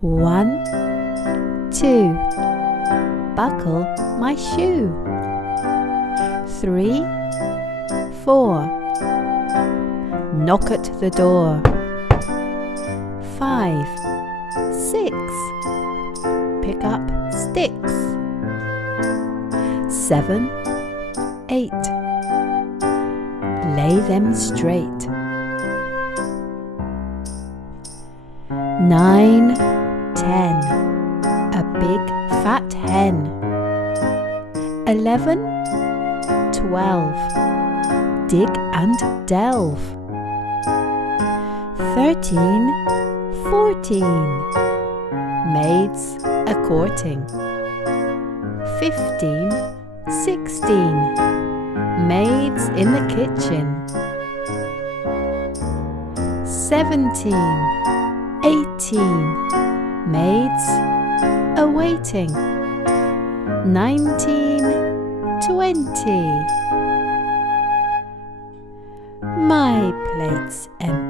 1, 2, buckle my shoe. 3, 4, knock at the door. 5, 6, pick up sticks. 7, 8, lay them straight. 9, 10, a big fat hen. 11, 12, dig and delve. 13, 14, maids a-courting. 15, 16, maids in the kitchen. 17, 18, maids awaiting. 19, 20, my plate's empty.